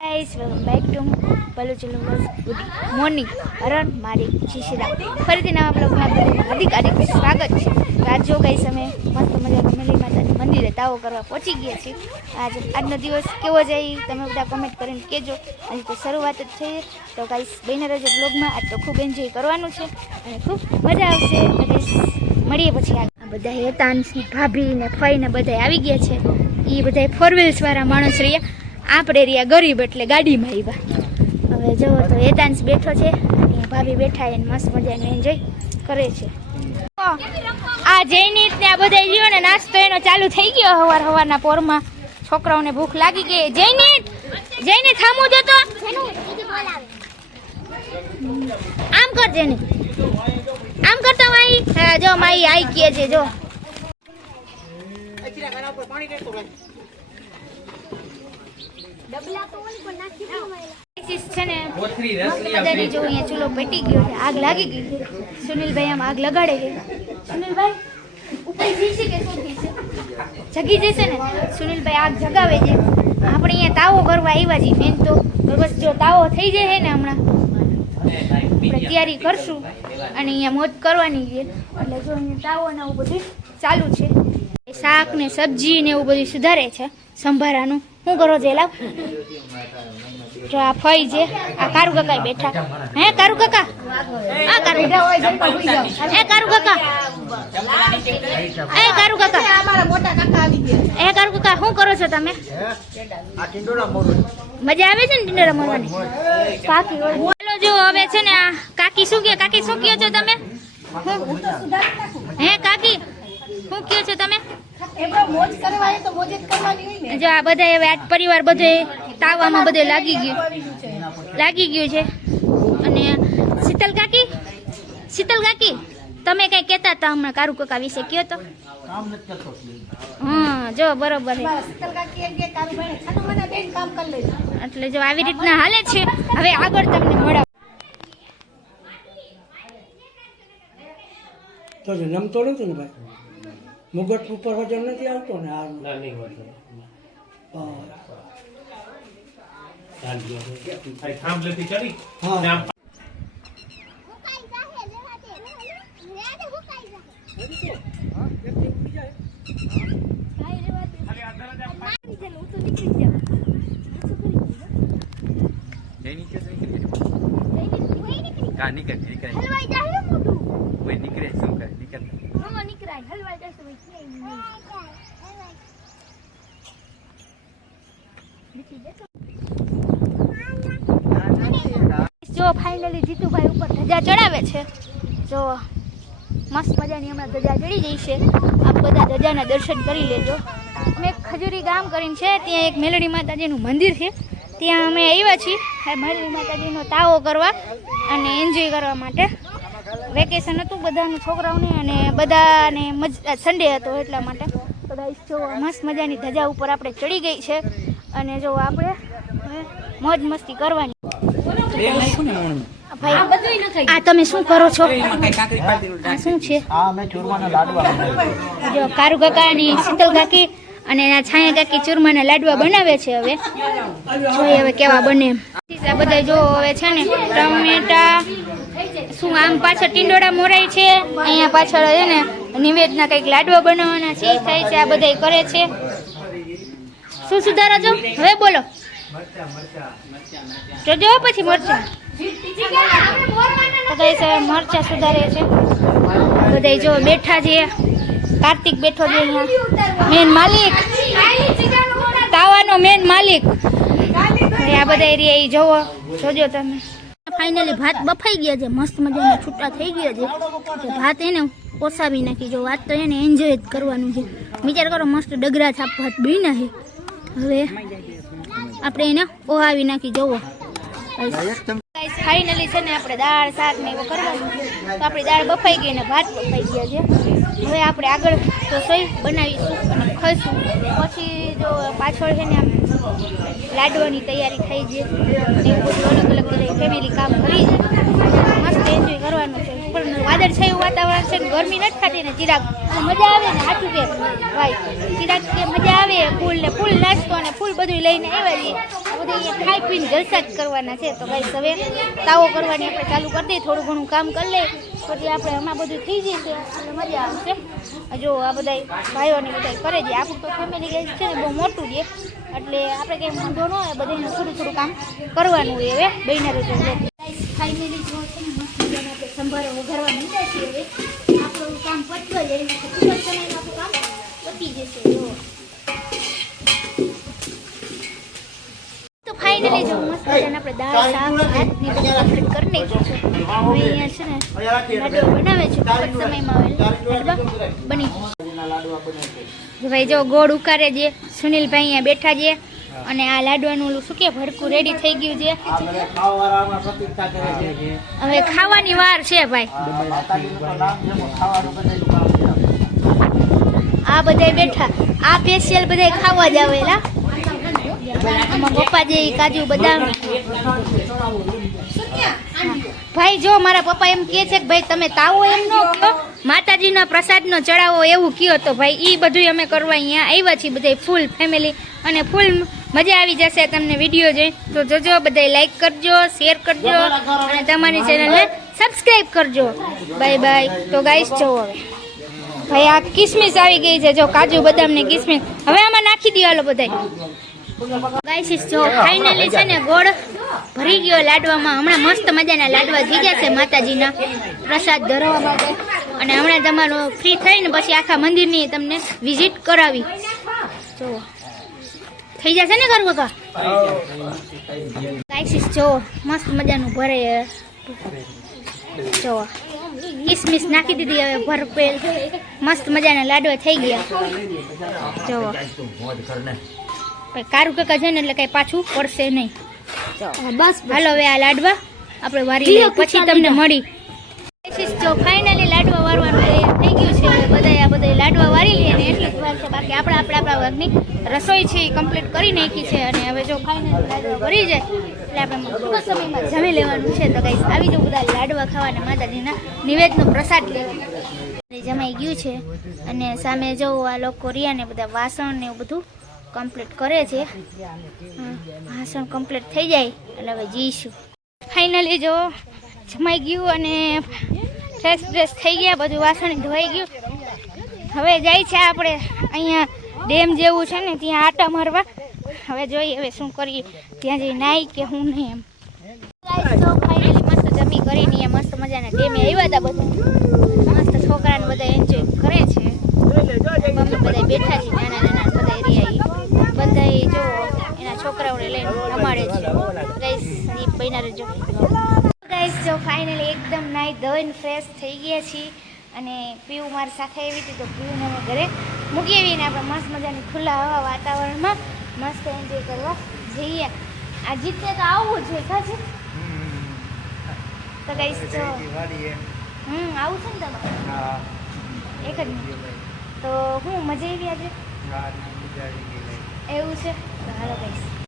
Guys welcome back to ભલું ચલો good morning અરણ મારી શિશિરા ફરીથી નવા બ્લોગમાં હાર્દિક હાર્દિક સ્વાગત છે. તો આજ જો ગાઈસ અમે મસ્ત મજા મેલી માતાના મંદિરે તાવો કરવા પહોંચી ગયા છીએ. આજ આજનો દિવસ કેવો જાય, તમે બધા કોમેન્ટ કરીને કહેજો. અને તો શરૂઆત જ થઈ તો ગાઈસ બહેને રહેજો બ્લોગમાં આજ તો ખૂબ એન્જોય કરવાનું છે અને ખૂબ મજા આવશે. મળીએ પછી બધા હેતાંશ ભાભી ને ફઈ ને બધા આવી ગયા છે. એ બધા ફોર વ્હીલ્સ વાળા માણસ રહ્યા. આપણે રહ્યા ગરીબ એટલે ગાડીમાં આવ્યા હવે જુઓ તો એતાંશ બેઠો છે. ભાભી બેઠા એને મસ્ત મજાનું એન્જોય કરે છે. આ જૈનિત ને આ બધા રહ્યો ને નાસ્તો એનો ચાલુ થઈ ગયો હવાર હવારના પોરમાં. છોકરાઓને ભૂખ લાગી ગઈ. જૈનિત જૈનિત થામું તો. આમ કર જૈનિત આમ કરતો માઈ. જો માઈ આઈ કે છે, જો. છે ને બધાની જો અહીંયા ચૂલો પેટી ગયો છે આગ લાગી ગઈ છે. સુનિલભાઈ આમ આગ લગાડે છે. સુનિલભાઈ ઉપર જઈશે કે શું થશે જગી જશે ને? સુનિલભાઈ આગ જગાવે છે. આપણે અહીંયા તાવો કરવા આવ્યા છીએ મેન તો. બસ જો તાવો થઈ જાય છે ને હમણાં. આપણે તૈયારી કરશું. અને અહીંયા મોજ કરવાની છે. એટલે જો અહીંયા તાવો ને એવું બધું ચાલુ છે. શાક ને સબ્જી ને એવું બધું સુધારે છે સંભારાનું. શું કરો છો લાવ? જો આ ફઈ છે. આ કારુ કાકા બેઠા. હે, કારુ કાકા? હા કારુ હે, કારુ કાકા? એ, કારુ કાકા. એ, કારુ કાકા, શું કરો છો તમે? મજા આવે છે ને ડિનર મોરવાની કાકી. બોલો જો, હવે છે ને આ કાકી શું કે કાકી, શું કહો છો તમે? હું? હે, કાકી, શું કહો છો તમે? જો આ બધા હવે આજ પરિવાર બધે તાવામાં બધે લાગી ગયું. લાગી ગયું છે. અને શીતલ કાકી શીતલ કાકી તમે કઈ કહેતા હતા હમણાં કારુ કાકા વિશે? કયો તો? હા જો બરોબર એટલે જો આવી રીતના હાલે છે. હવે આગળ તમને મળે. તો જે નમતો નથી ને ભાઈ? મુગટ ઉપર વજન નથી આવતો ને આ થાંભલેથી ચડી નીકળે નીકળે. નીકળે શું કરે નીકળે. શું કરે નીકળ જો ફાઇનલી જીતુભાઈ ઉપર ધજા ચડાવે છે. જો મસ્ત મજાની હમણાં ધજા ચડી જઈ છે. આપ બધા ધજાના દર્શન કરી લેજો. અમે ખજૂરી ગામ કરીને છે, ત્યાં એક મેલડી માતાજીનું મંદિર છે. ત્યાં અમે આવ્યા છીએ. મેલડી માતાજીનો તાવો કરવા અને એન્જોય કરવા માટે. વેકેશન હતું બધાનું છોકરાઓને અને બધાને મજા સન્ડે હતો એટલા માટે. બધા જો મસ્ત મજાની ધજા ઉપર આપણે ચડી ગઈ છે. અને જો આપણે મોજ મસ્તી કરવાની. આ તમે શું કરો છો? આ શું છે? જો કારુ કાકા અને શીતલ કાકી અને છાયા કાકી ચૂરમાના લાડવા બનાવે છે હવે. જોઈએ હવે કેવા બને. આ બધા જો હવે છે ને ટમેટા શું આમ પાછળ ટીંડોળા મોરાય છે અહીંયા પાછળ છે ને નિવેદના કંઈક લાડવા બનાવવાના છે થાય છે આ બધા કરે છે. શું સુધારો છો? હવે બોલો. જોજો પછી મરચા. બધા મરચા સુધારે છે. બધા જો બેઠા છે. કાર્તિક બેઠો છે મેન માલિક. તાવાનો મેન માલિક. આ બધા એરિયા ઈ જોવો. જોજો તમે. ફાઇનલી ભાત બફાઈ ગયા છે. મસ્ત મજાના છૂટા થઈ ગયા છે. તો ભાત એને ઓસાવી નાખી. જો વાત તો એને એન્જોય જ કરવાનું છે. વિચાર કરો, મસ્ત ડગરા છાપ ભાત બીના છે હવે આપણે એને ઓહાવી નાખી જોવો ફાઇનલી છે ને આપણે દાળ, શાક ને એવું કરવાનું. તો આપણી દાળ બફાઈ ગઈ ને ભાત બફાઈ ગયા છે. હવે આપણે આગળ રસોઈ બનાવીશું અને ખાઈશું. પછી જો પાછળ છે ને આમ લાડવાની તૈયારી થઈ અને એવું બધું અલગ અલગ બધા ફેમિલી કામ કરી છે મસ્ત એન્જોય કરવાનું છે ઉપરનું વાતાવરણ છે ને ગરમી નથી થતી ને ચિરાગ મજા આવે ને સાચું કે? ભાઈ, ચિરાગ કે મજા આવે ફૂલ ને ફૂલ નાસ્તો અને ફૂલ બધું લઈને આવ્યા છીએ. બધું અહીંયા ખાઈ પીને જલસા જ કરવાના છે. તો ભાઈ, હવે તાવો કરવાની આપણે ચાલુ કરી દઈએ, થોડું ઘણું કામ કરી લઈએ. પછી આપણે હમણાં બધું થઈ જશે એટલે મજા આવશે જો આ બધા ભાઈઓને બધા કરે છે. આપણું તો ફેમિલી ગેસ છે ને બહુ મોટું છે. એટલે આપણે કંઈ વાંધો ન હોય બધાને થોડું થોડું કામ કરવાનું હોય હવે. બહેના રીતે ફાઇનલી જો છે ને આપણે વઘારવા માંડ્યા છીએ. આપણું કામ પતવા જાય ખૂબ જ સમયમાં આપણું કામ પતી જશે. જો. તો ફાઇનલી જો મસ્ત આપણે દાળ શાક ભાત ને બધું કમ્પ્લીટ કરી નાખ્યું છે. હવે અહીંયા છે ને લાડવા બનાવે છે. સમયમાં લાડવા બની જશે ભાઈ જો ગોળ ઉકારે છે સુનિલભાઈ અહીંયા બેઠા છે અને આ લાડવાનું શું કે, ભડકું રેડી થઈ ગયું છે. હવે ખાવાની વાર છે ભાઈ. આ બધા બેઠા. આ સ્પેશિયલ બધા ખાવા જ આવેલા. આમાં પપ્પા જે કાજુ બદામ. ભાઈ, જો મારા પપ્પા એમ કહે છે કે, ભાઈ, તમે તાવો એમ ન માતાજીના પ્રસાદનો ચડાવો એવું કયો તો ભાઈ એ બધું અમે કરવા અહીંયા આવ્યા છીએ બધા ફૂલ ફેમિલી અને ફૂલ મજા આવી જશે તમને વીડિયો જોઈ. તો જોજો બધા લાઈક કરજો શેર કરજો, અને તમારી ચેનલને સબસ્ક્રાઈબ કરજો. બાય બાય તો ગાઈસ જો હવે. ભાઈ આ કિસમિસ આવી ગઈ છે. જો કાજુ, બદામ ને કિસમિસ. હવે આમાં નાખી દો હાલો બધાય. ગાઈશીસ જો ફાઇનલી છે ને ગોળ ભરી ગયો લાડવામાં. હમણાં મસ્ત મજાના લાડવા થઈ છે માતાજીના. પ્રસાદ ધરવા માટે. અને હમણાં તમારું ફ્રી થઈને પછી આખા મંદિરની તમને વિઝિટ કરાવી. જો. થઈ જશે ને ઘર કાકા ગાઈસીસ જો મસ્ત મજાનું ભરે જો કિસમિસ નાખી દીધી હવે ભરપેલ મસ્ત મજાના લાડવા થઈ ગયા. જો. કારું કાકા છે ને એટલે કઈ પાછું પડશે નહીં. બસ હાલો હવે આ લાડવા આપણે વારી લઈએ. પછી તમને મળી. જો ફાઇનલી લાડવા વારવાનું તૈયાર થઈ ગયું છે. બધા આ બધા લાડવા વારી લઈએ ને એટલું બાકી આપણે આપણે આપણા વર્ગની રસોઈ છે એ કમ્પ્લીટ કરી નાખી છે અને હવે જો ખાઈને ભરી જાય, એટલે આપણે ટૂંક સમયમાં જમી લેવાનું છે. તો ગાઈસ આવી જો બધા લાડવા ખાવાના માતાજીના નિવેદનો પ્રસાદ લેવાનો જમાઈ ગયું છે અને સામે જો આ લોકો રહ્યા ને બધા વાસણ ને એવું બધું કમ્પ્લીટ કરે છે. વાસણ કમ્પ્લીટ થઈ જાય, એટલે હવે જઈશું. ફાઇનલી જો જમાઈ ગયું અને ફ્રેશ ફ્રેશ થઈ ગયા, બધું વાસણ ધોઈ ગયું. હવે જાય છે આપણે અહીંયા ડેમ જેવું છે ને, ત્યાં આટા મારવા. હવે જોઈએ હવે શું કરીએ. ત્યાં જઈ નાઈ કે હું નહીં એમ. મસ્ત જમી કરીને મસ્ત મજાના ડેમે આવ્યા હતા બધા. મસ્ત છોકરાને બધા એન્જોય કરે છે. અમે બધા બેઠા છીએ નાના નાના બધા એરિયા બધા જો એના છોકરાઓને લઈને રમાડે છે. ગાઈસ એ રહેજો ગાઈસ જો ફાઇનલી એકદમ નાઈ ધોઈને ફ્રેશ થઈ ગયા છીએ. અને પીવું મારી સાથે આવી હતી તો પીવું અમે ઘરે. મૂકી આવીને આપણે મસ્ત મજાની ખુલ્લા હવા વાતાવરણમાં મસ્ત એન્જોય કરવા જઈએ. આ જીતે તો આવવું જોઈએ સાચું? તો ગાઈસ જો હમ. આવું છે ને તમારે એક જ તો હું મજા આવી આજે? એવું છે? તો હાલો ગાઈસ